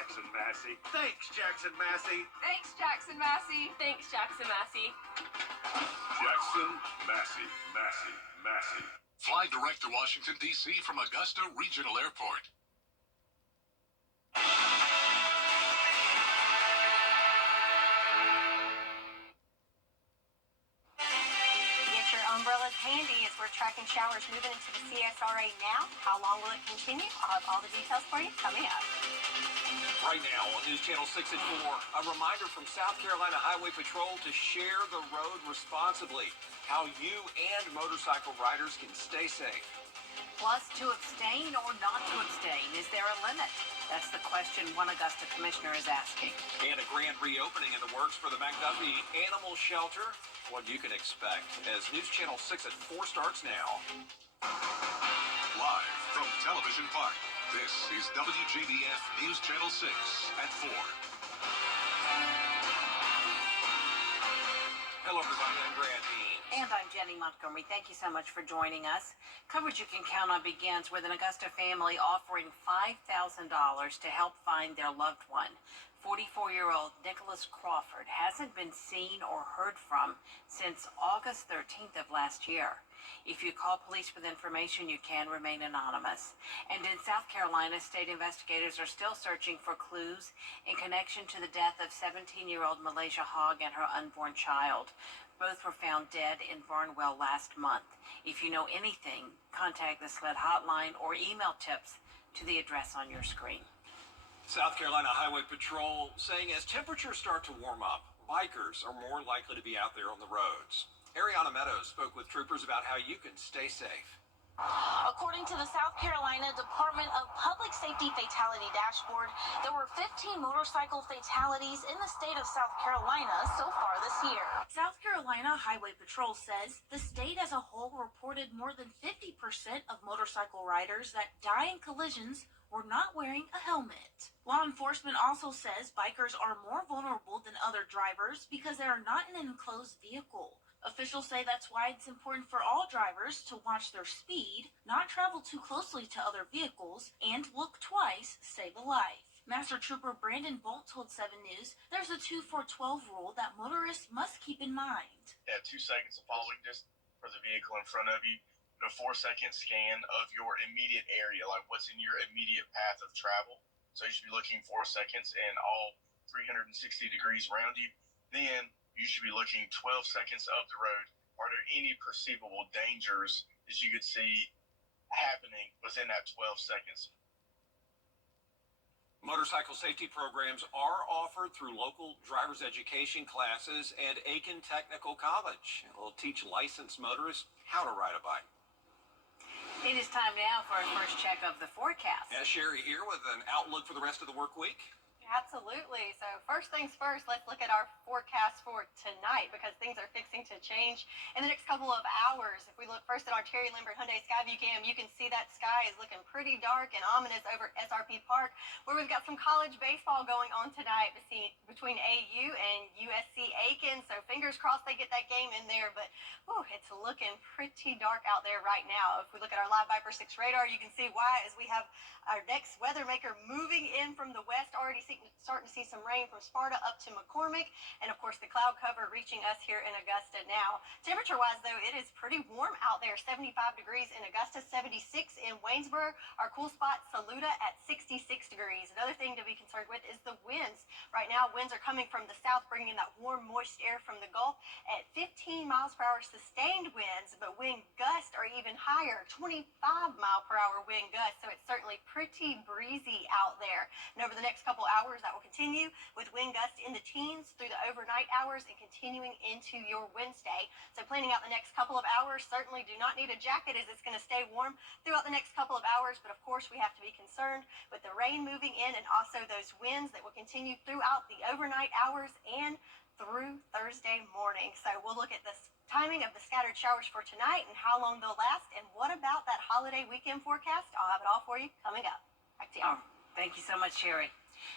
Jackson Massey. Thanks, Jackson Massey. Thanks, Jackson Massey. Thanks, Jackson Massey. Jackson Massey. Massey. Massey. Fly direct to Washington, D.C. from Augusta Regional Airport. Get your umbrellas handy as we're tracking showers moving into the CSRA now. How long will it continue? I'll have all the details for you coming up. Right now on News Channel 6 at 4, a reminder from South Carolina Highway Patrol to share the road responsibly. How you and motorcycle riders can stay safe. Plus, to abstain or not to abstain, is there a limit? That's the question one Augusta commissioner is asking. And a grand reopening in the works for the McDuffie Animal Shelter. What you can expect as News Channel 6 at 4 starts now. Live from Television Park, this is WJBF News Channel 6 at 4. Hello, everybody. I'm Grant Dean. And I'm Jenny Montgomery. Thank you so much for joining us. Coverage you can count on begins with an Augusta family offering $5,000 to help find their loved one. 44-year-old Nicholas Crawford hasn't been seen or heard from since August 13th of last year. If you call police with information, you can remain anonymous. And in South Carolina, state investigators are still searching for clues in connection to the death of 17-year-old Malaysia Hogg and her unborn child. Both were found dead in Barnwell last month. If you know anything, contact the SLED hotline or email tips to the address on your screen. South Carolina Highway Patrol saying as temperatures start to warm up, bikers are more likely to be out there on the roads. Ariana Meadows spoke with troopers about how you can stay safe. According to the South Carolina Department of Public Safety Fatality Dashboard, there were 15 motorcycle fatalities in the state of South Carolina so far this year. South Carolina Highway Patrol says the state as a whole reported more than 50% of motorcycle riders that die in collisions were not wearing a helmet. Law enforcement also says bikers are more vulnerable than other drivers because they are not in an enclosed vehicle. Officials say that's why it's important for all drivers to watch their speed, not travel too closely to other vehicles, and look twice, save a life. Master Trooper Brandon Bolt told 7 News there's a 2 for 12 rule that motorists must keep in mind. Have 2 seconds of following distance for the vehicle in front of you, and a 4-second scan of your immediate area, like what's in your immediate path of travel. So you should be looking 4 seconds in all 360 degrees around you. Then you should be looking 12 seconds of the road. Are there any perceivable dangers that you could see happening within that 12 seconds? Motorcycle safety programs are offered through local driver's education classes and Aiken Technical College. It will teach licensed motorists how to ride a bike. It is time now for our first check of the forecast. Yeah, Sherry here with an outlook for the rest of the work week. Absolutely. So first things first, let's look at our forecast for tonight because things are fixing to change in the next couple of hours. If we look first at our Terry Lambert Hyundai Skyview cam, you can see that sky is looking pretty dark and ominous over at SRP Park, where we've got some college baseball going on tonight between AU and USC Aiken. So fingers crossed they get that game in there, but it's looking pretty dark out there right now. If we look at our live Viper 6 radar, you can see why as we have our next weather maker moving in from the west, already starting to see some rain from Sparta up to McCormick, and of course the cloud cover reaching us here in Augusta now. Temperature wise though, it is pretty warm out there. 75 degrees in Augusta, 76 in Waynesboro. Our cool spot Saluda at 66 degrees. Another thing to be concerned with is the winds. Right now winds are coming from the south, bringing in that warm moist air from the Gulf at 15 miles per hour sustained winds, but wind gusts are even higher, 25 mile per hour wind gusts. So it's certainly pretty breezy out there. And over the next couple hours that will continue with wind gusts in the teens through the overnight hours and continuing into your Wednesday. So planning out the next couple of hours, certainly do not need a jacket as it's going to stay warm throughout the next couple of hours. But of course we have to be concerned with the rain moving in and also those winds that will continue throughout the overnight hours and through Thursday morning. So we'll look at this timing of the scattered showers for tonight and how long they'll last. And what about that holiday weekend forecast? I'll have it all for you coming up. Back to you. Thank you so much, Sherry.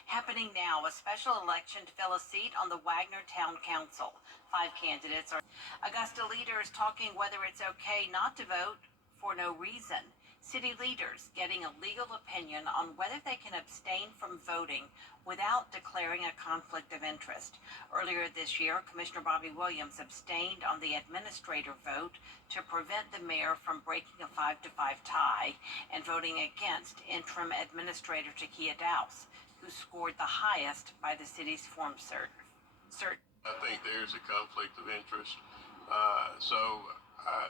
Happening now, a special election to fill a seat on the Wagner Town Council. 5 candidates are Augusta leaders talking whether it's okay not to vote for no reason. City leaders getting a legal opinion on whether they can abstain from voting without declaring a conflict of interest. Earlier this year, Commissioner Bobby Williams abstained on the administrator vote to prevent the mayor from breaking a 5-5 tie and voting against interim administrator Takia Dowse, who scored the highest by the city's form cert. I think there's a conflict of interest.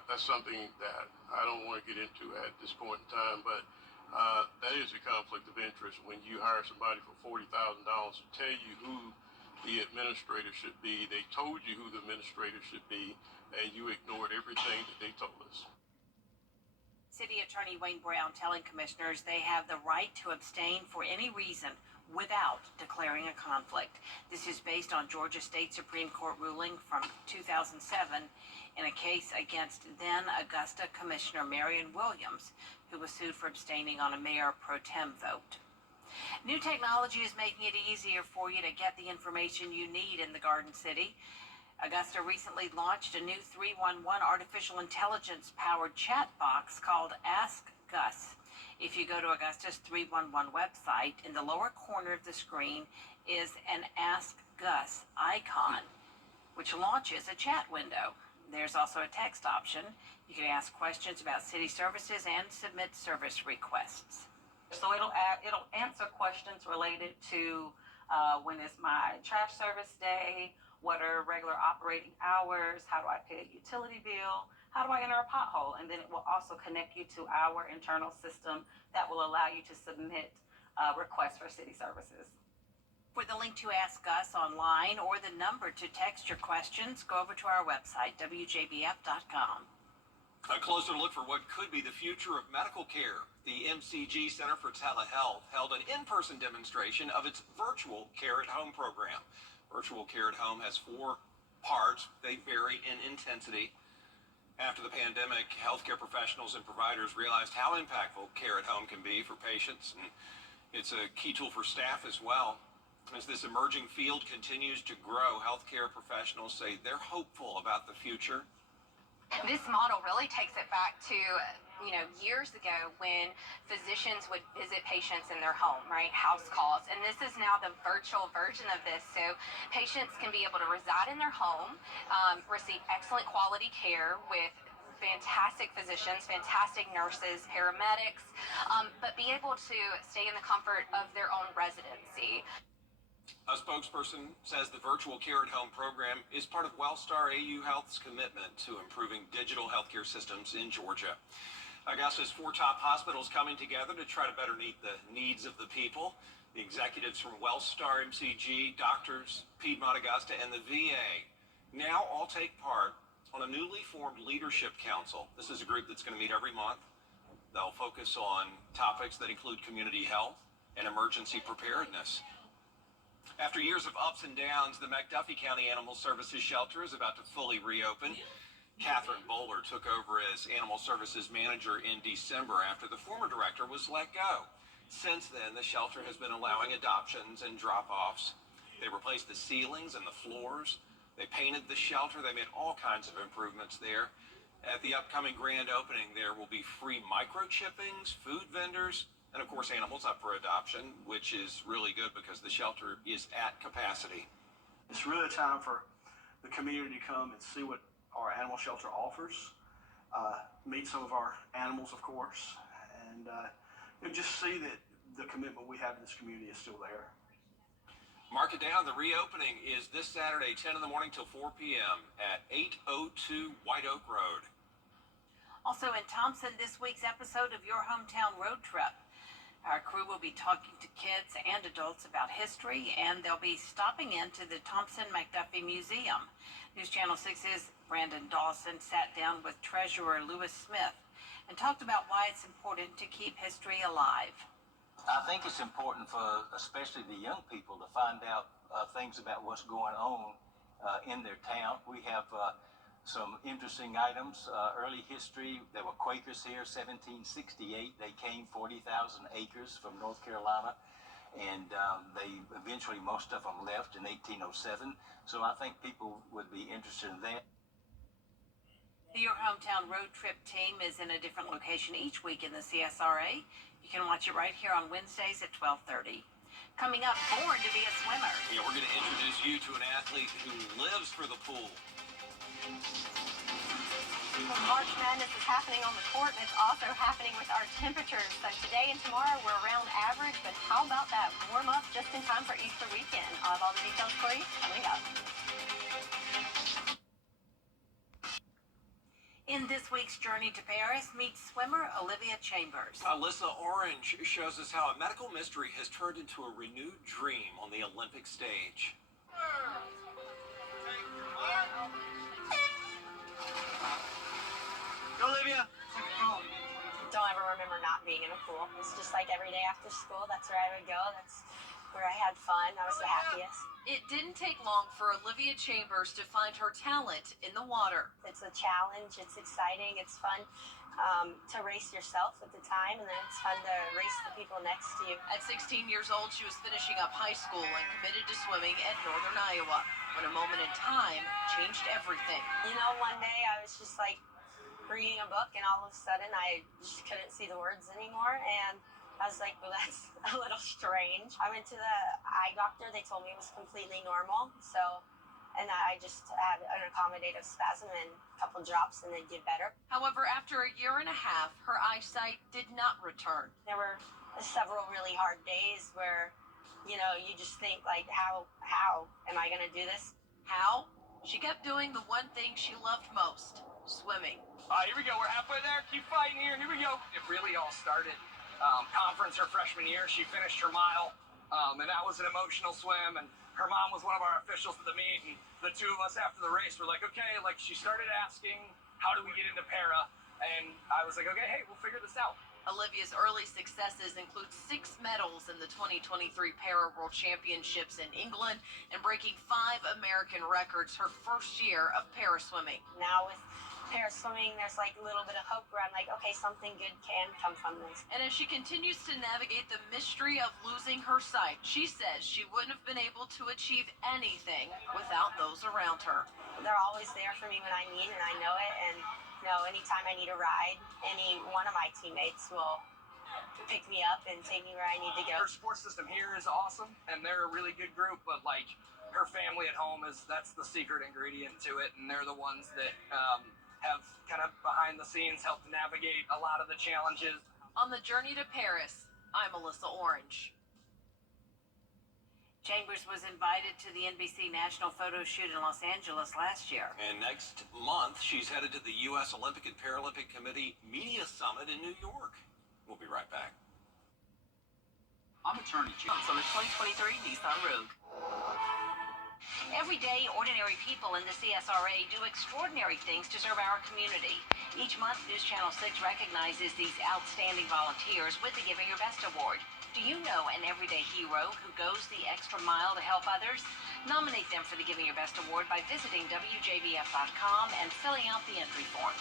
That's something that I don't want to get into at this point in time, but that is a conflict of interest when you hire somebody for $40,000 to tell you who the administrator should be. They told you who the administrator should be, and you ignored everything that they told us. City Attorney Wayne Brown telling commissioners they have the right to abstain for any reason without declaring a conflict. This is based on Georgia State Supreme Court ruling from 2007 in a case against then Augusta Commissioner Marion Williams, who was sued for abstaining on a mayor pro tem vote. New technology is making it easier for you to get the information you need in the Garden City. Augusta recently launched a new 311 artificial intelligence powered chat box called Ask Gus. If you go to Augusta's 311 website, in the lower corner of the screen is an Ask Gus icon, which launches a chat window. There's also a text option. You can ask questions about city services and submit service requests. So it'll answer questions related to when is my trash service day, what are regular operating hours, how do I pay a utility bill, how do I enter a pothole, and then it will also connect you to our internal system that will allow you to submit requests for city services. For the link to Ask Us online or the number to text your questions, go over to our website, WJBF.com. A closer look for what could be the future of medical care. The MCG Center for Telehealth held an in-person demonstration of its virtual care at home program. Virtual care at home has 4 parts. They vary in intensity. After the pandemic, healthcare professionals and providers realized how impactful care at home can be for patients, and it's a key tool for staff as well. As this emerging field continues to grow, healthcare professionals say they're hopeful about the future. This model really takes it back to, years ago when physicians would visit patients in their home, right? House calls. And this is now the virtual version of this. So patients can be able to reside in their home, receive excellent quality care with fantastic physicians, fantastic nurses, paramedics, but be able to stay in the comfort of their own residency. A spokesperson says the virtual care at home program is part of Wellstar AU Health's commitment to improving digital healthcare systems in Georgia. Augusta's 4 top hospitals coming together to try to better meet the needs of the people. The executives from Wellstar MCG, doctors, Piedmont Augusta, and the VA now all take part on a newly formed leadership council. This is a group that's going to meet every month. They'll focus on topics that include community health and emergency preparedness. After years of ups and downs, the McDuffie County Animal Services Shelter is about to fully reopen. Catherine Bowler took over as Animal Services Manager in December after the former director was let go. Since then, the shelter has been allowing adoptions and drop-offs. They replaced the ceilings and the floors. They painted the shelter. They made all kinds of improvements there. At the upcoming grand opening, there will be free microchippings, food vendors, and of course animals up for adoption, which is really good because the shelter is at capacity. It's really a time for the community to come and see what our animal shelter offers, meet some of our animals, of course, and just see that the commitment we have in this community is still there. Mark it down. The reopening is this Saturday, 10 in the morning till 4 p.m. at 802 White Oak Road. Also in Thompson, this week's episode of Your Hometown Road Trip. Our crew will be talking to kids and adults about history, and they'll be stopping into the Thompson McDuffie Museum. News Channel 6's Brandon Dawson sat down with Treasurer Lewis Smith and talked about why it's important to keep history alive. I think it's important for especially the young people to find out things about what's going on in their town. We have some interesting items. Early history, there were Quakers here, 1768. They came 40,000 acres from North Carolina, and they eventually, most of them left in 1807. So I think people would be interested in that. Your hometown road trip team is in a different location each week in the CSRA. You can watch it right here on Wednesdays at 12:30. Coming up, born to be a swimmer. Yeah, we're going to introduce you to an athlete who lives for the pool. March Madness is happening on the court, and it's also happening with our temperatures. So today and tomorrow we're around average, but how about that warm up just in time for Easter weekend? I'll have all the details for you coming up. In this week's Journey to Paris, meet swimmer Olivia Chambers. Alyssa Orange shows us how a medical mystery has turned into a renewed dream on the Olympic stage. Olivia. Don't ever remember not being in a pool. It's just like every day after school, that's where I would go. That's where I had fun. I was the happiest. It didn't take long for Olivia Chambers to find her talent in the water. It's a challenge. It's exciting. It's fun to race yourself at the time, and then it's fun to race the people next to you. At 16 years old, she was finishing up high school and committed to swimming at Northern Iowa, when a moment in time changed everything. You know, one day I was just like reading a book, and all of a sudden I just couldn't see the words anymore, and I was like, well, that's a little strange. I went to the eye doctor. They told me it was completely normal. And I just had an accommodative spasm and a couple drops, and they'd get better. However, after a year and a half, her eyesight did not return. There were several really hard days where, you know, you just think, like, how am I going to do this? How? She kept doing the one thing she loved most, swimming. Here we go. We're halfway there. Keep fighting here. Here we go. It really all started conference her freshman year. She finished her mile, and that was an emotional swim. And her mom was one of our officials at the meet, and the two of us after the race were like, okay, like she started asking, how do we get into para? And I was like, okay, hey, we'll figure this out. Olivia's early successes include 6 medals in the 2023 Para World Championships in England and breaking 5 American records her first year of para swimming. Now with para swimming, there's like a little bit of hope where I'm like, okay, something good can come from this. And as she continues to navigate the mystery of losing her sight, she says she wouldn't have been able to achieve anything without those around her. They're always there for me when I need, and I know it. And you know, anytime I need a ride, any one of my teammates will pick me up and take me where I need to go. Her support system here is awesome, and they're a really good group, but like her family at home that's the secret ingredient to it, and they're the ones that have kind of behind the scenes helped navigate a lot of the challenges. On the journey to Paris, I'm Alyssa Orange. Chambers was invited to the NBC National Photo Shoot in Los Angeles last year. And next month, she's headed to the U.S. Olympic and Paralympic Committee Media Summit in New York. We'll be right back. I'm attorney James on the 2023 Nissan Rogue. Every day, ordinary people in the CSRA do extraordinary things to serve our community. Each month, News Channel 6 recognizes these outstanding volunteers with the Giving Your Best Award. Do you know an everyday hero who goes the extra mile to help others? Nominate them for the Giving Your Best Award by visiting WJBF.com and filling out the entry form.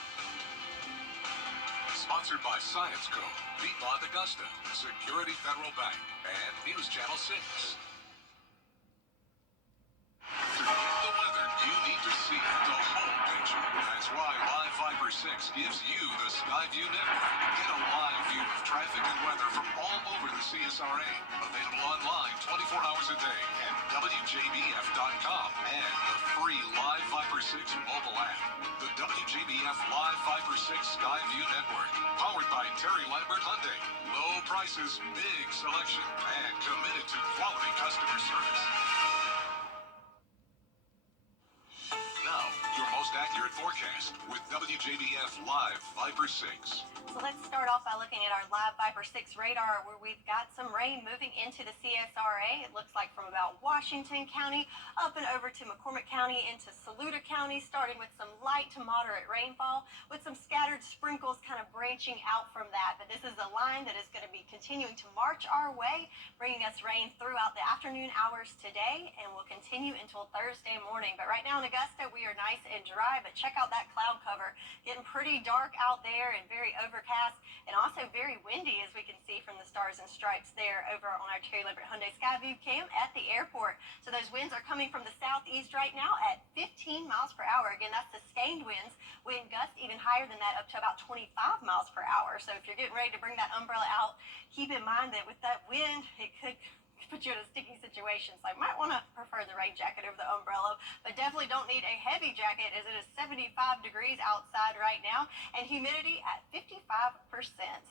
Sponsored by Science Co., Piedmont Augusta, Security Federal Bank, and News Channel 6. To get the weather, you need to see the whole picture. That's why Live Viper 6 gives you the Skyview network. Get a live view of traffic and weather from all over the CSRA. Available online 24 hours a day at WJBF.com and the free Live Viper 6 mobile app. The WJBF Live Viper 6 Skyview network. Powered by Terry Lambert Hyundai. Low prices, big selection, and committed to quality customer service. Now, your most accurate forecast with WJBF Live Viper 6. So let's start off by looking at our Live Viper 6 radar, where we've got some rain moving into the CSRA. It looks like from about Washington County up and over to McCormick County into Saluda County, starting with some light to moderate rainfall with some scattered sprinkles kind of branching out from that. But this is a line that is going to be continuing to march our way, bringing us rain throughout the afternoon hours today and will continue until Thursday morning. But right now in Augusta, we are nice and dry, but check out that cloud cover. Getting pretty dark out there and very overcast and also very windy, as we can see from the stars and stripes there over on our Terry Lambert Hyundai Sky Skyview cam at the airport. So those winds are coming from the southeast right now at 15 miles per hour. Again, that's sustained winds. Wind gusts even higher than that, up to about 25 miles per hour. So if you're getting ready to bring that umbrella out, keep in mind that with that wind, it could put you in a sticky situation. So I might want to prefer the rain jacket over the umbrella, but definitely don't need a heavy jacket as it is 75 degrees outside right now and humidity at 55%.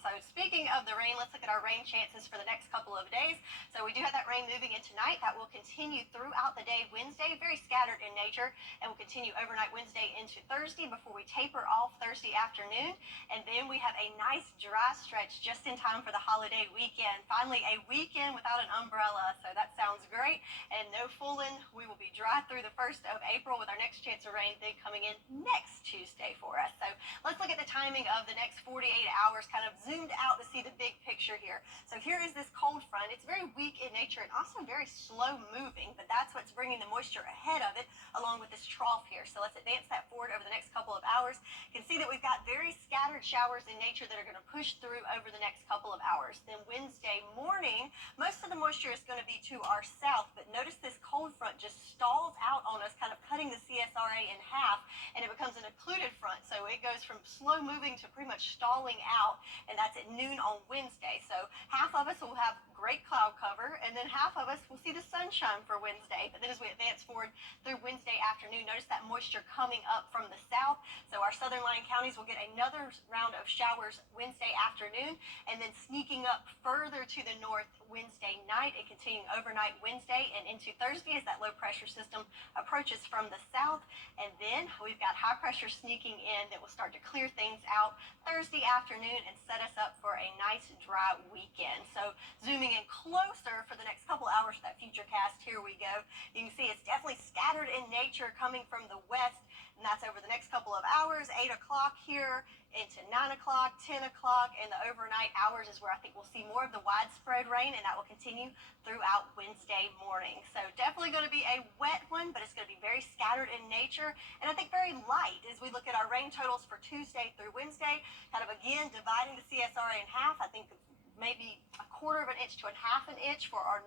So speaking of the rain, let's look at our rain chances for the next couple of days. So we do have that rain moving in tonight. That will continue throughout the day Wednesday, very scattered in nature, and will continue overnight Wednesday into Thursday before we taper off Thursday afternoon. And then we have a nice dry stretch just in time for the holiday weekend. Finally, a weekend without an umbrella. So that sounds great. And no fooling, we will be dry through the 1st of April with our next chance of rain then coming in next Tuesday for us. So let's look at the timing of the next 48 hours, kind of zoomed out to see the big picture here. So here is this cold front. It's very weak in nature and also very slow moving, but that's what's bringing the moisture ahead of it along with this trough here. So let's advance that forward over the next couple of hours. You can see that we've got very scattered showers in nature that are going to push through over the next couple of hours. Then Wednesday morning, most of the moisture is going to be to our south, but notice this cold front just stalls out on us, kind of cutting the CSRA in half, and it becomes an occluded front. So it goes from slow moving to pretty much stalling out, and that's at noon on Wednesday. So half of us will have great cloud cover, and then half of us will see the sunshine for Wednesday. But then as we advance forward through Wednesday afternoon, notice that moisture coming up from the south. So our southern lying counties will get another round of showers Wednesday afternoon, and then sneaking up further to the north Wednesday night and continuing overnight Wednesday and into Thursday as that low pressure system approaches from the south. And then we've got high pressure sneaking in that will start to clear things out Thursday afternoon and set us up for a nice dry weekend. So zooming in closer for the next couple hours for that future cast, here we go. You can see it's definitely scattered in nature coming from the west, and that's over the next couple of hours, 8 o'clock here into 9 o'clock, 10 o'clock, and the overnight hours is where I think we'll see more of the widespread rain, and that will continue throughout Wednesday morning. So definitely going to be a wet one, but it's going to be very scattered in nature, and I think very light as we look at our rain totals for Tuesday through Wednesday, kind of again dividing the CSRA in half. I think maybe 1/4 of an inch to 1/2 inch for our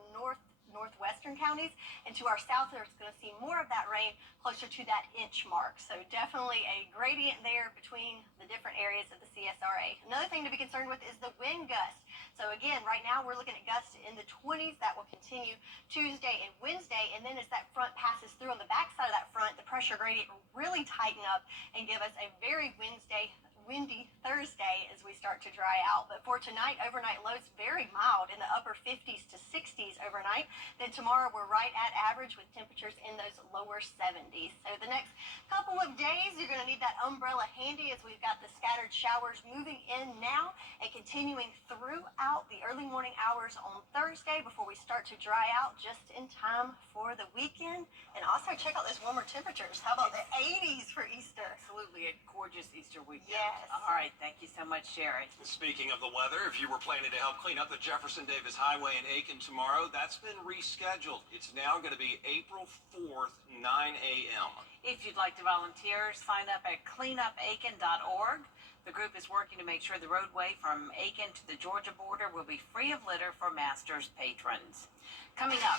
northwestern counties, and to our south there's going to see more of that rain closer to that inch mark. So definitely a gradient there between the different areas of the CSRA. Another thing to be concerned with is the wind gust. So again, right now we're looking at gusts in the 20s. That will continue Tuesday and Wednesday, and then as that front passes through on the backside of that front, the pressure gradient will really tighten up and give us a very windy Thursday as we start to dry out. But for tonight, overnight lows very mild in the upper 50s to 60s overnight. Then tomorrow we're right at average with temperatures in those lower 70s. So the next couple of days you're going to need that umbrella handy as we've got the scattered showers moving in now and continuing throughout the early morning hours on Thursday before we start to dry out just in time for the weekend. And also check out those warmer temperatures. How about the 80s for Easter? Absolutely a gorgeous Easter weekend. Yes. All right, thank you so much, Sherry. Speaking of the weather, if you were planning to help clean up the Jefferson Davis Highway in Aiken tomorrow, that's been rescheduled. It's now going to be April 4th, 9 a.m. If you'd like to volunteer, sign up at cleanupaiken.org. The group is working to make sure the roadway from Aiken to the Georgia border will be free of litter for Masters patrons. Coming up,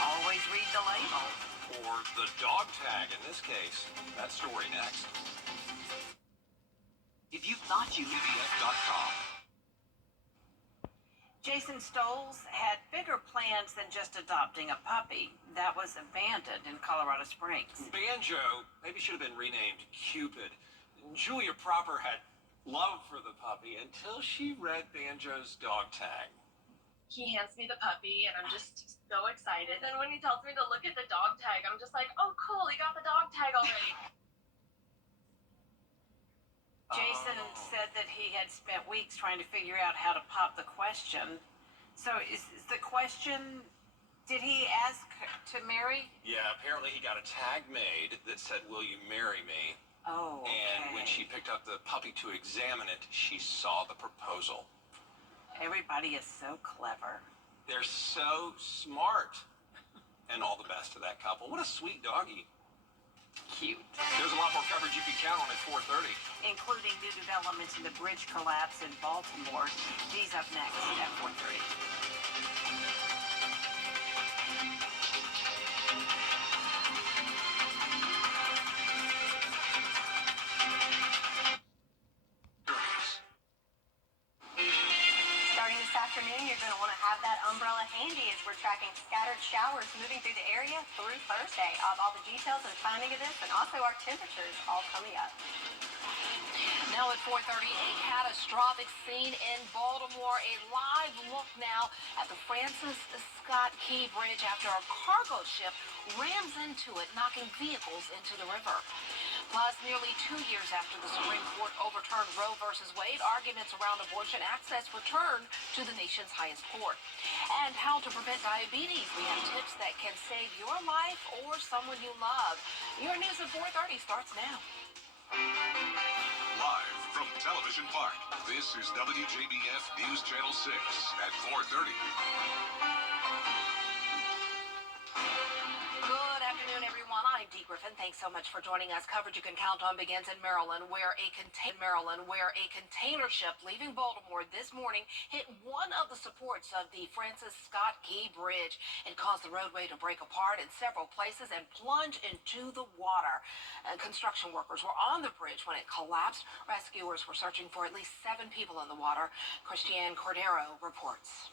always read the label. Or the dog tag in this case. That story next. If you thought you knew WJBF.com. Jason Stoles had bigger plans than just adopting a puppy that was abandoned in Colorado Springs. Banjo maybe should have been renamed Cupid. Julia proper had love for the puppy until she read Banjo's dog tag. He hands me the puppy, and I'm just so excited. And when he tells me to look at the dog tag, I'm just like, oh, cool, he got the dog tag already. Jason said that he had spent weeks trying to figure out how to pop the question. So is the question, did he ask to marry? Yeah, apparently he got a tag made that said, will you marry me? Oh, okay. And when she picked up the puppy to examine it, she saw the proposal. Everybody is so clever. They're so smart. And all the best to that couple. What a sweet doggy. Cute. There's a lot more coverage you can count on at 4:30. Including new developments in the bridge collapse in Baltimore. These up next at 4:30. scattered showers moving through the area through Thursday. I'll have all the details and timing of this and also our temperatures all coming up. Now at 4:30, a catastrophic scene in Baltimore. A live look now at the Francis Scott Key Bridge after a cargo ship rams into it, knocking vehicles into the river. Plus, nearly 2 years after the Supreme Court overturned Roe v. Wade, arguments around abortion access returned to the nation's highest court. And how to prevent diabetes. We have tips that can save your life or someone you love. Your news at 4:30 starts now. Live from Television Park, this is WJBF News Channel 6 at 4:30. Good afternoon, everyone. I'm Dee Griffin. Thanks so much for joining us. Coverage you can count on begins in Maryland, where a container ship leaving Baltimore this morning hit one of the supports of the Francis Scott Key Bridge. It caused the roadway to break apart in several places and plunge into the water. Construction workers were on the bridge when it collapsed. Rescuers were searching for at least 7 people in the water. Christiane Cordero reports.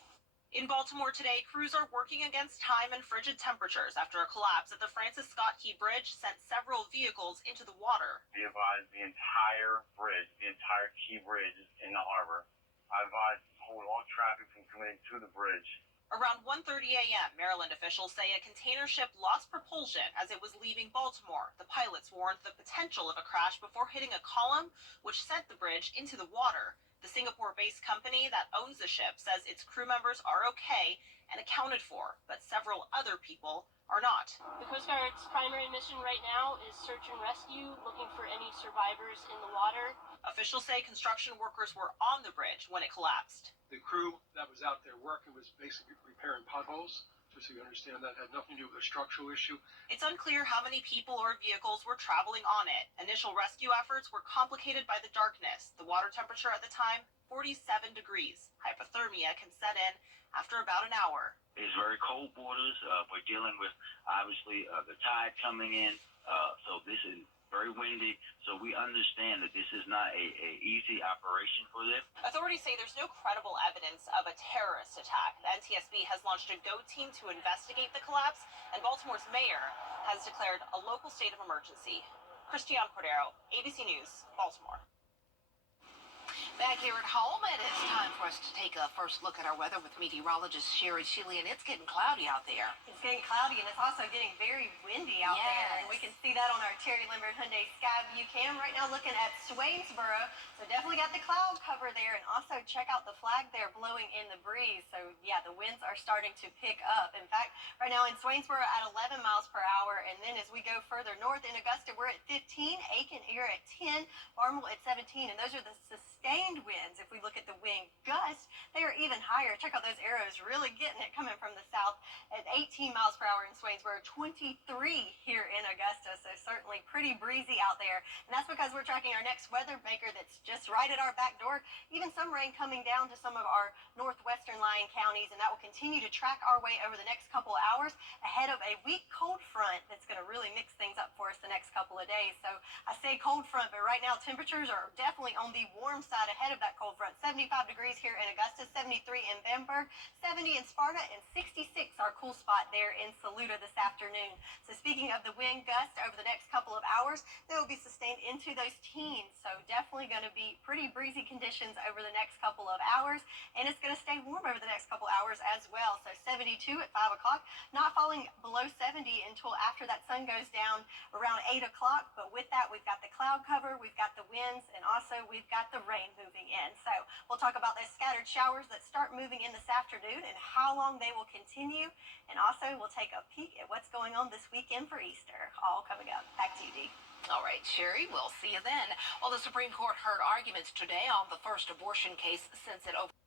In Baltimore today, crews are working against time and frigid temperatures after a collapse at the Francis Scott Key Bridge sent several vehicles into the water. Be advised, the entire bridge, the entire Key Bridge is in the harbor. I advise hold all traffic from coming to the bridge. Around 1:30 a.m., Maryland officials say a container ship lost propulsion as it was leaving Baltimore. The pilots warned the potential of a crash before hitting a column, which sent the bridge into the water. The Singapore-based company that owns the ship says its crew members are okay and accounted for, but several other people are not. The Coast Guard's primary mission right now is search and rescue, looking for any survivors in the water. Officials say construction workers were on the bridge when it collapsed. The crew that was out there working was basically repairing potholes. So you understand that had nothing to do with a structural issue. It's unclear how many people or vehicles were traveling on it. Initial rescue efforts were complicated by the darkness. The water temperature at the time, 47 degrees. Hypothermia can set in after about an hour. It's very cold waters. We're dealing with, obviously, the tide coming in. So this is very windy, so we understand that this is not a easy operation for them. Authorities say there's no credible evidence of a terrorist attack. The NTSB has launched a GO team to investigate the collapse, and Baltimore's mayor has declared a local state of emergency. Christiane Cordero, ABC News, Baltimore. Back here at home, it is time for us to take a first look at our weather with meteorologist Sherry Sheely, and it's getting cloudy out there. It's getting cloudy, and it's also getting very windy out there. And we can see that on our Terry Lambert Hyundai Skyview cam. Right now looking at Swainsboro, so definitely got the cloud cover there. And also check out the flag there blowing in the breeze. So, yeah, the winds are starting to pick up. In fact, right now in Swainsboro at 11 miles per hour. And then as we go further north in Augusta, we're at 15. Aiken here at 10. Barnwell at 17. And those are the sustained winds. If we look at the wind gusts, they are even higher. Check out those arrows, really getting it coming from the south at 18 miles per hour in Swainsboro, 23 here in Augusta. So certainly pretty breezy out there. And that's because we're tracking our next weather maker that's just right at our back door. Even some rain coming down to some of our northwestern lying counties, and that will continue to track our way over the next couple of hours ahead of a weak cold front that's going to really mix things up for us the next couple of days. So I say cold front, but right now temperatures are definitely on the warm side ahead of that cold front. 75 degrees here in Augusta, 73 in Bamberg, 70 in Sparta, and 66 our cool spot there in Saluda this afternoon. So speaking of the wind gust over the next couple of hours, they will be sustained into those teens. So definitely going to be pretty breezy conditions over the next couple of hours, and it's going to stay warm over the next couple hours as well. So 72 at 5 o'clock, not falling below 70 until after that sun goes down around 8 o'clock. But with that, we've got the cloud cover, we've got the winds, and also we've got the rain moving in. So we'll talk about those scattered showers that start moving in this afternoon and how long they will continue. And also we'll take a peek at what's going on this weekend for Easter. All coming up. Back to you, Dee. All right, Sherry, we'll see you then. Well, the Supreme Court heard arguments today on the first abortion case since it opened.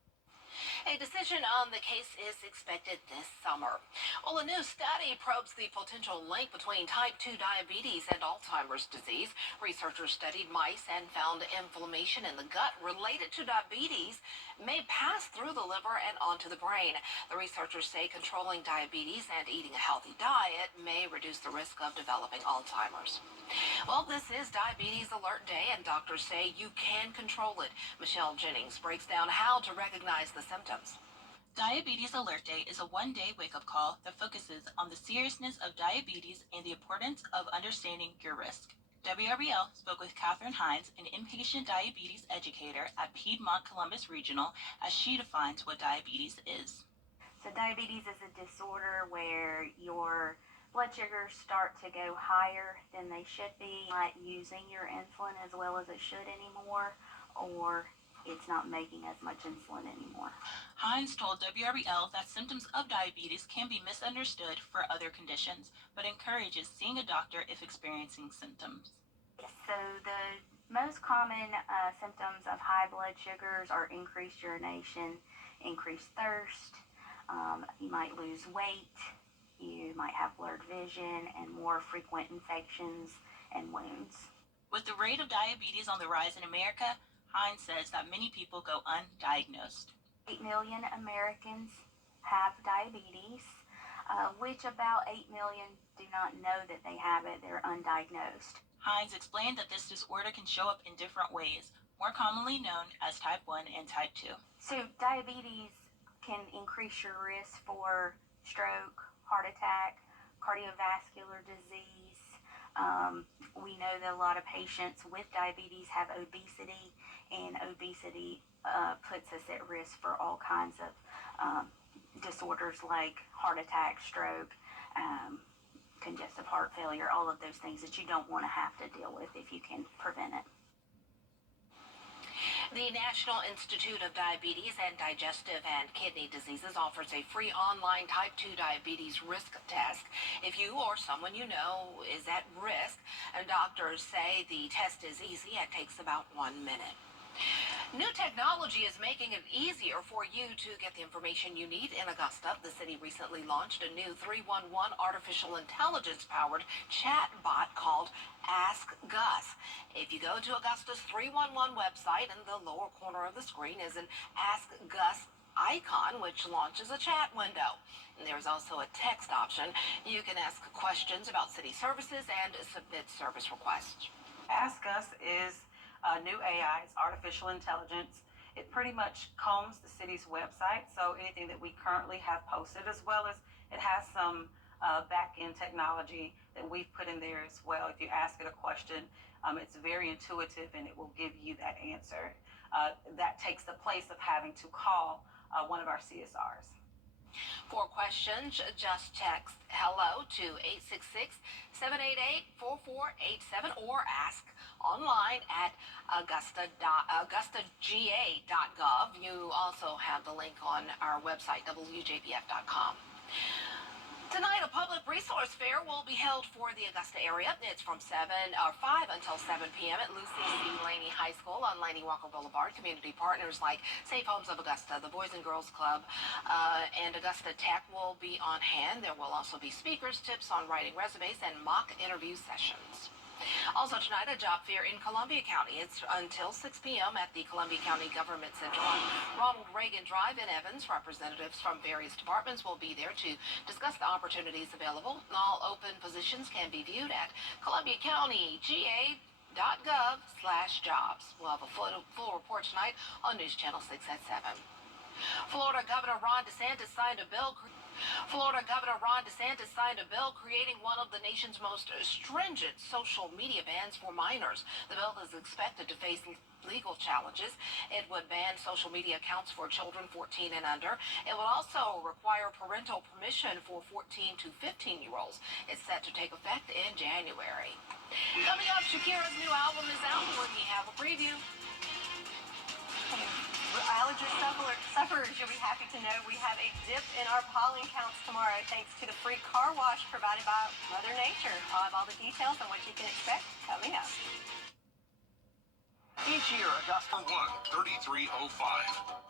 A decision on the case is expected this summer. Well, a new study probes the potential link between type 2 diabetes and Alzheimer's disease. Researchers studied mice and found inflammation in the gut related to diabetes may pass through the liver and onto the brain. The researchers say controlling diabetes and eating a healthy diet may reduce the risk of developing Alzheimer's. Well, this is Diabetes Alert Day, and doctors say you can control it. Michelle Jennings breaks down how to recognize the symptoms. Diabetes Alert Day is a one-day wake-up call that focuses on the seriousness of diabetes and the importance of understanding your risk. WRBL spoke with Catherine Hines, an inpatient diabetes educator at Piedmont Columbus Regional, as she defines what diabetes is. So diabetes is a disorder where your blood sugars start to go higher than they should be, not using your insulin as well as it should anymore, or it's not making as much insulin anymore. Hines told WRBL that symptoms of diabetes can be misunderstood for other conditions, but encourages seeing a doctor if experiencing symptoms. So the most common symptoms of high blood sugars are increased urination, increased thirst, you might lose weight, you might have blurred vision, and more frequent infections and wounds. With the rate of diabetes on the rise in America, Hines says that many people go undiagnosed. 8 million Americans have diabetes, which about 8 million do not know that they have it. They're undiagnosed. Hines explained that this disorder can show up in different ways, more commonly known as type 1 and type 2. So diabetes can increase your risk for stroke, heart attack, cardiovascular disease. We know that a lot of patients with diabetes have obesity, and obesity puts us at risk for all kinds of disorders like heart attack, stroke, congestive heart failure, all of those things that you don't want to have to deal with if you can prevent it. The National Institute of Diabetes and Digestive and Kidney Diseases offers a free online type 2 diabetes risk test. If you or someone you know is at risk, and doctors say the test is easy and takes about 1 minute. New technology is making it easier for you to get the information you need in Augusta. The city recently launched a new 311 artificial intelligence-powered chat bot called Ask Gus. If you go to Augusta's 311 website, in the lower corner of the screen is an Ask Gus icon, which launches a chat window. And there's also a text option. You can ask questions about city services and submit service requests. Ask Us is new AI, it's artificial intelligence. It pretty much combs the city's website, so anything that we currently have posted, as well as it has some back-end technology that we've put in there as well. If you ask it a question, it's very intuitive and it will give you that answer. That takes the place of having to call one of our CSRs. For questions, just text HELLO to 866-788-4487 or ask online at augustagA.gov. You also have the link on our website, WJBF.com. Tonight, a public resource fair will be held for the Augusta area. It's from 5 until 7 p.m. at Lucy C. Laney High School on Laney Walker Boulevard. Community partners like Safe Homes of Augusta, the Boys and Girls Club, and Augusta Tech will be on hand. There will also be speakers, tips on writing resumes, and mock interview sessions. Also tonight, a job fair in Columbia County. It's until 6 p.m. at the Columbia County Government Center on Ronald Reagan Drive in Evans. Representatives from various departments will be there to discuss the opportunities available. All open positions can be viewed at columbiacountyga.gov/jobs. We'll have a full report tonight on News Channel 6 at 7. Florida Governor Ron DeSantis signed a bill creating one of the nation's most stringent social media bans for minors. The bill is expected to face legal challenges. It would ban social media accounts for children 14 and under. It would also require parental permission for 14 to 15-year-olds. It's set to take effect in January. Coming up, Shakira's new album is out when we have a preview. Allergy sufferers, you'll be happy to know we have a dip in our pollen counts tomorrow thanks to the free car wash provided by Mother Nature. I'll have all the details on what you can expect coming up. Each year, Augusta 1-3305.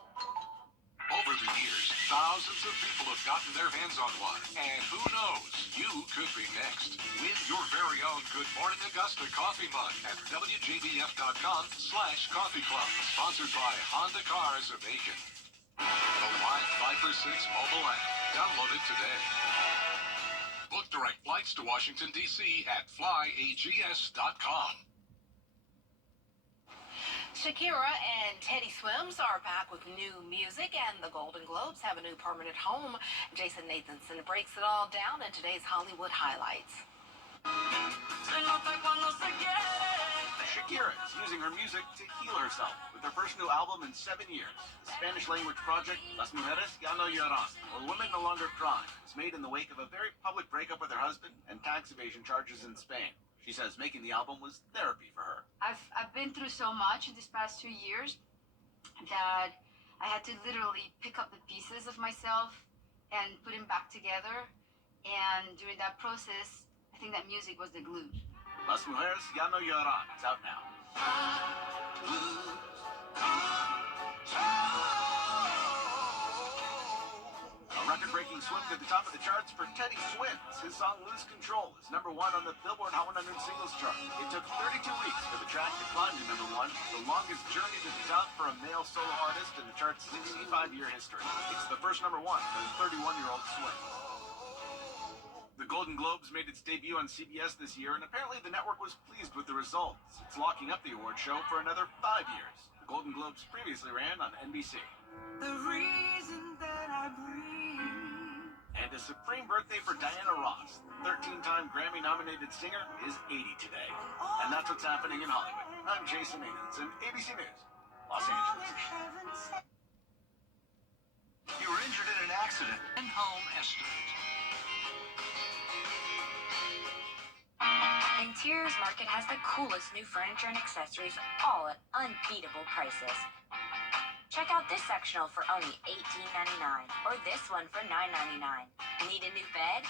Over the years, thousands of people have gotten their hands on one. And who knows, you could be next. Win your very own Good Morning Augusta coffee mug at WJBF.com/coffee club. Sponsored by Honda Cars of Aiken. The Live Viper 6 mobile app. Download it today. Book direct flights to Washington, D.C. at flyags.com. Shakira and Teddy Swims are back with new music, and the Golden Globes have a new permanent home. Jason Nathanson breaks it all down in today's Hollywood Highlights. Shakira is using her music to heal herself with her first new album in 7 years. The Spanish-language project, Las Mujeres Ya No Lloran, or Women No Longer Cry, was made in the wake of a very public breakup with her husband and tax evasion charges in Spain. She says making the album was therapy for her. I've been through so much in these past 2 years that I had to literally pick up the pieces of myself and put them back together. And during that process, I think that music was the glue. Las Mujeres Ya No Lloran. It's out now. A record-breaking swim to the top of the charts for Teddy Swims. His song Lose Control is #1 on the Billboard Hot 100 singles chart. It took 32 weeks for the track to climb to #1, the longest journey to the top for a male solo artist in the chart's 65-year history. It's the first #1 for the 31-year-old Swims. The Golden Globes made its debut on CBS this year, and apparently the network was pleased with the results. It's locking up the award show for another 5 years. The Golden Globes previously ran on NBC. The reason that I breathe. And a supreme birthday for Diana Ross. The 13-time Grammy-nominated singer is 80 today. And that's what's happening in Hollywood. I'm Jason Nathanson, ABC News, Los Angeles. You were injured in an accident. In-home estimate. Interiors Market has the coolest new furniture and accessories, all at unbeatable prices. Check out this sectional for only $18.99, or this one for $9.99. Need a new bed?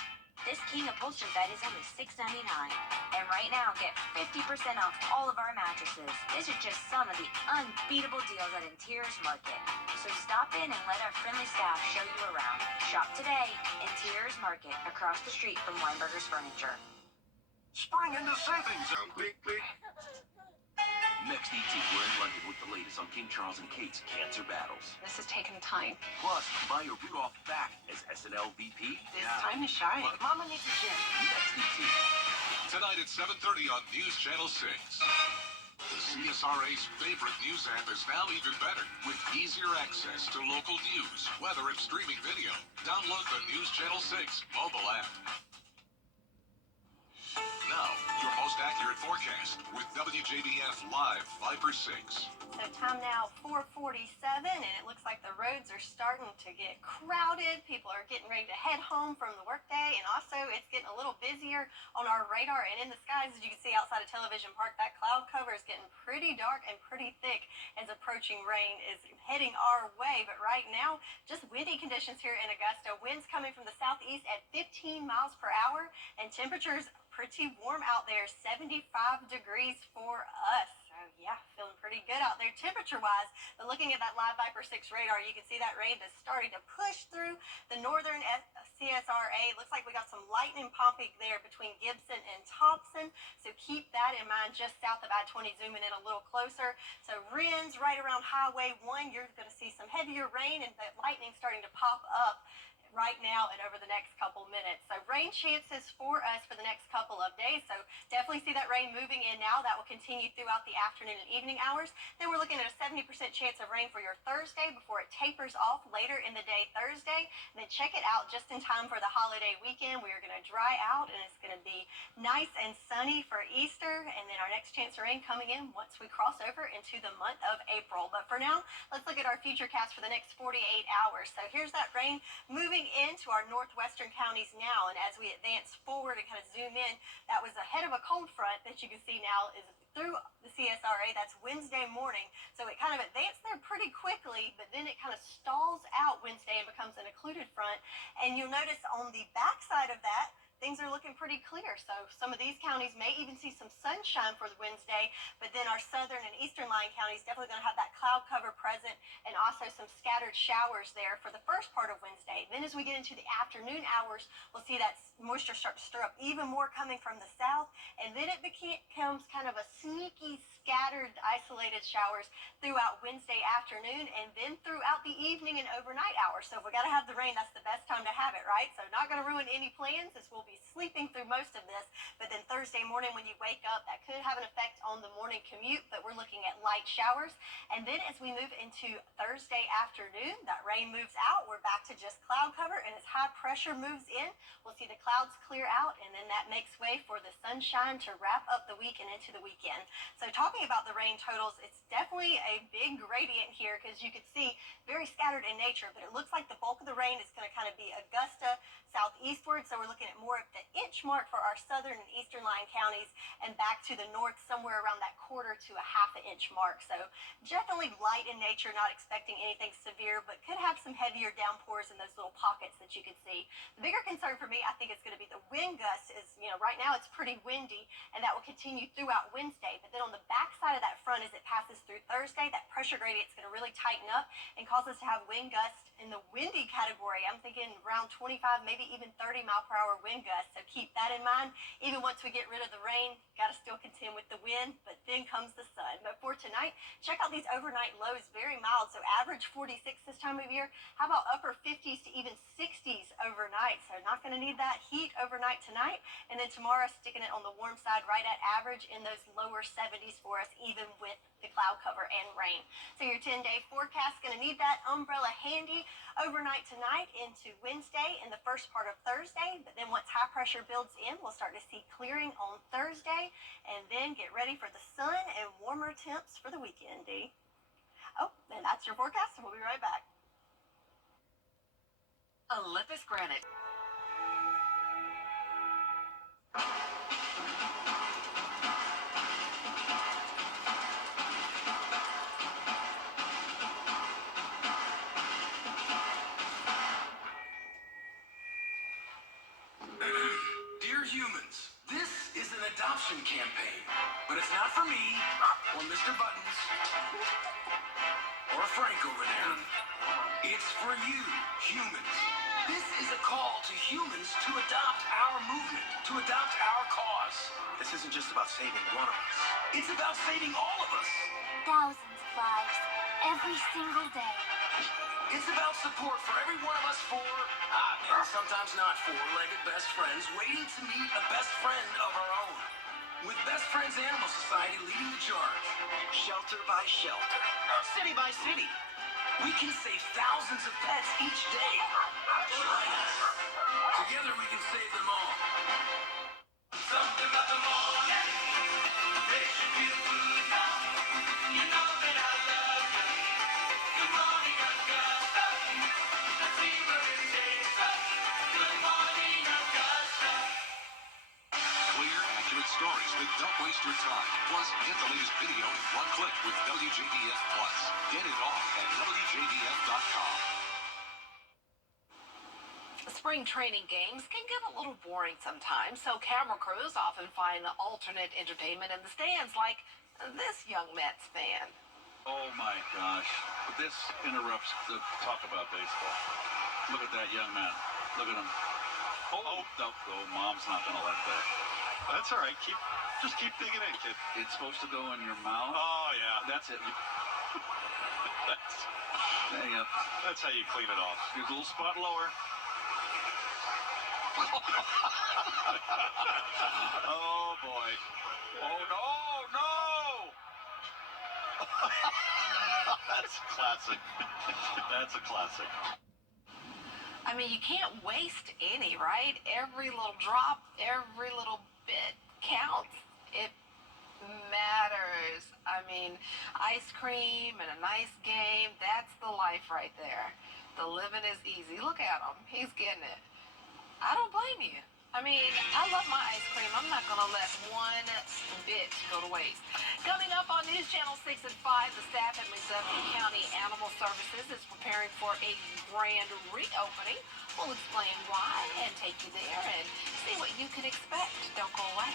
This king upholstered bed is only $6.99. And right now, get 50% off all of our mattresses. These are just some of the unbeatable deals at Interiors Market. So stop in and let our friendly staff show you around. Shop today, Interiors Market, across the street from Weinberger's Furniture. Spring into savings zone. Click, click. Next ET, we're in London with the latest on King Charles and Kate's cancer battles. This has taken time. Plus, Maya Rudolph back as SNL VP. It's time to shine. Mama needs a gym. Next ET. Tonight at 7:30 on News Channel 6. The CSRA's favorite news app is now even better with easier access to local news, weather, and streaming video. Download the News Channel 6 mobile app. Now, your most accurate forecast with WJBF Live Viper 6. So time now 4:47, and it looks like the roads are starting to get crowded. People are getting ready to head home from the workday, and also it's getting a little busier on our radar and in the skies. As you can see outside of Television Park, that cloud cover is getting pretty dark and pretty thick as approaching rain is heading our way. But right now, just windy conditions here in Augusta. Winds coming from the southeast at 15 miles per hour, and temperatures pretty warm out there, 75 degrees for us. So yeah, feeling pretty good out there temperature-wise. But looking at that live Viper 6 radar, you can see that rain that's starting to push through the northern CSRA. Looks like we got some lightning pumping there between Gibson and Thompson. So keep that in mind just south of I-20, zooming in a little closer. So Ren's right around Highway 1, you're going to see some heavier rain and that lightning starting to pop up right now and over the next couple minutes. So rain chances for us for the next couple of days. So definitely see that rain moving in now. That will continue throughout the afternoon and evening hours. Then we're looking at a 70% chance of rain for your Thursday before it tapers off later in the day Thursday. And then check it out just in time for the holiday weekend. We are going to dry out and it's going to be nice and sunny for Easter. And then our next chance of rain coming in once we cross over into the month of April. But for now, let's look at our futurecast for the next 48 hours. So here's that rain moving into our northwestern counties now, and as we advance forward and kind of zoom in, that was ahead of a cold front that you can see now is through the CSRA. That's Wednesday morning, so it kind of advanced there pretty quickly, but then it kind of stalls out Wednesday and becomes an occluded front. And you'll notice on the backside of that, things are looking pretty clear. So some of these counties may even see some sunshine for Wednesday, but then our southern and eastern lying counties definitely going to have that cloud cover present and also some scattered showers there for the first part of Wednesday. Then as we get into the afternoon hours, we'll see that moisture start to stir up even more coming from the south, and then it becomes kind of a sneaky scattered isolated showers throughout Wednesday afternoon and then throughout the evening and overnight hours. So if we got to have the rain, that's the best time to have it, right? So not going to ruin any plans. This will be sleeping through most of this, but then Thursday morning when you wake up, that could have an effect on the morning commute, but we're looking at light showers. And then as we move into Thursday afternoon, that rain moves out. We're back to just cloud cover, and as high pressure moves in, we'll see the clouds clear out, and then that makes way for the sunshine to wrap up the week and into the weekend. So talking about the rain totals, it's definitely a big gradient here because you could see very scattered in nature, but it looks like the bulk of the rain is going to kind of be Augusta, southeastward. So we're looking at more of the inch mark for our southern and eastern line counties, and back to the north somewhere around that quarter to a half an inch mark. So definitely light in nature, not expecting anything severe, but could have some heavier downpours in those little pockets that you can see. The bigger concern for me, I think, is going to be the wind gusts. Right now it's pretty windy, and that will continue throughout Wednesday. But then on the back side of that front, as it passes through Thursday, that pressure gradient is going to really tighten up and cause us to have wind gusts in the windy category. I'm thinking around 25, maybe even 30 mile per hour wind gusts. So keep that in mind. Even once we get rid of the rain, got to still contend with the wind, but then comes the sun. But for tonight, check out these overnight lows, very mild. So average 46 this time of year. How about upper 50s to even 60s overnight? So not going to need that heat overnight tonight. And then tomorrow, sticking it on the warm side, right at average in those lower 70s for us, even with the cloud cover and rain. So your 10-day forecast, going to need that umbrella handy overnight tonight into Wednesday and the first part of Thursday. But then once high pressure builds in, we'll start to see clearing on Thursday, and then get ready for the sun and warmer temps for the weekend, D. Oh, and that's your forecast, and we'll be right back. Olympus Granite. Dear humans, this is an adoption campaign, but it's not for me, or Mr. Buttons, or Frank over there. It's for you, humans. This is a call to humans to adopt our movement, to adopt our cause. This isn't just about saving one of us. It's about saving all of us. Thousands of lives, every single day. It's about support for every one of us four, and sometimes not four-legged best friends waiting to meet a best friend of our own. With Best Friends Animal Society leading the charge. Shelter by shelter. City by city. We can save thousands of pets each day. Join us. Together we can save them all. Something about the morning makes you feel good now. You know that I love you. Good morning, Augusta. Let's see where it takes us. Good morning, Augusta. Clear, accurate stories that don't waste your time. Plus, get the latest video in one click with WJBF Plus. Get it all at WJBF.com. Spring training games can get a little boring sometimes, so camera crews often find alternate entertainment in the stands, like this young Mets fan. Oh my gosh, this interrupts the talk about baseball. Look at that young man. Look at him. Oh, no, mom's not gonna let that. That's all right. Just keep digging in, kid. It's supposed to go in your mouth. Oh yeah, That's it. Hang up. that's how you clean it off. Here's a little spot lower. Oh boy. Oh no! That's classic. That's a classic. I mean, you can't waste any, right? Every little drop, every little bit counts. It matters. I mean, ice cream and a nice game, that's the life right there. The living is easy. Look at him. He's getting it. I don't blame you. I mean, I love my ice cream. I'm not going to let one bit go to waste. Coming up on News Channel 6 at 5, the staff at Montgomery County Animal Services is preparing for a grand reopening. We'll explain why and take you there and see what you can expect. Don't go away.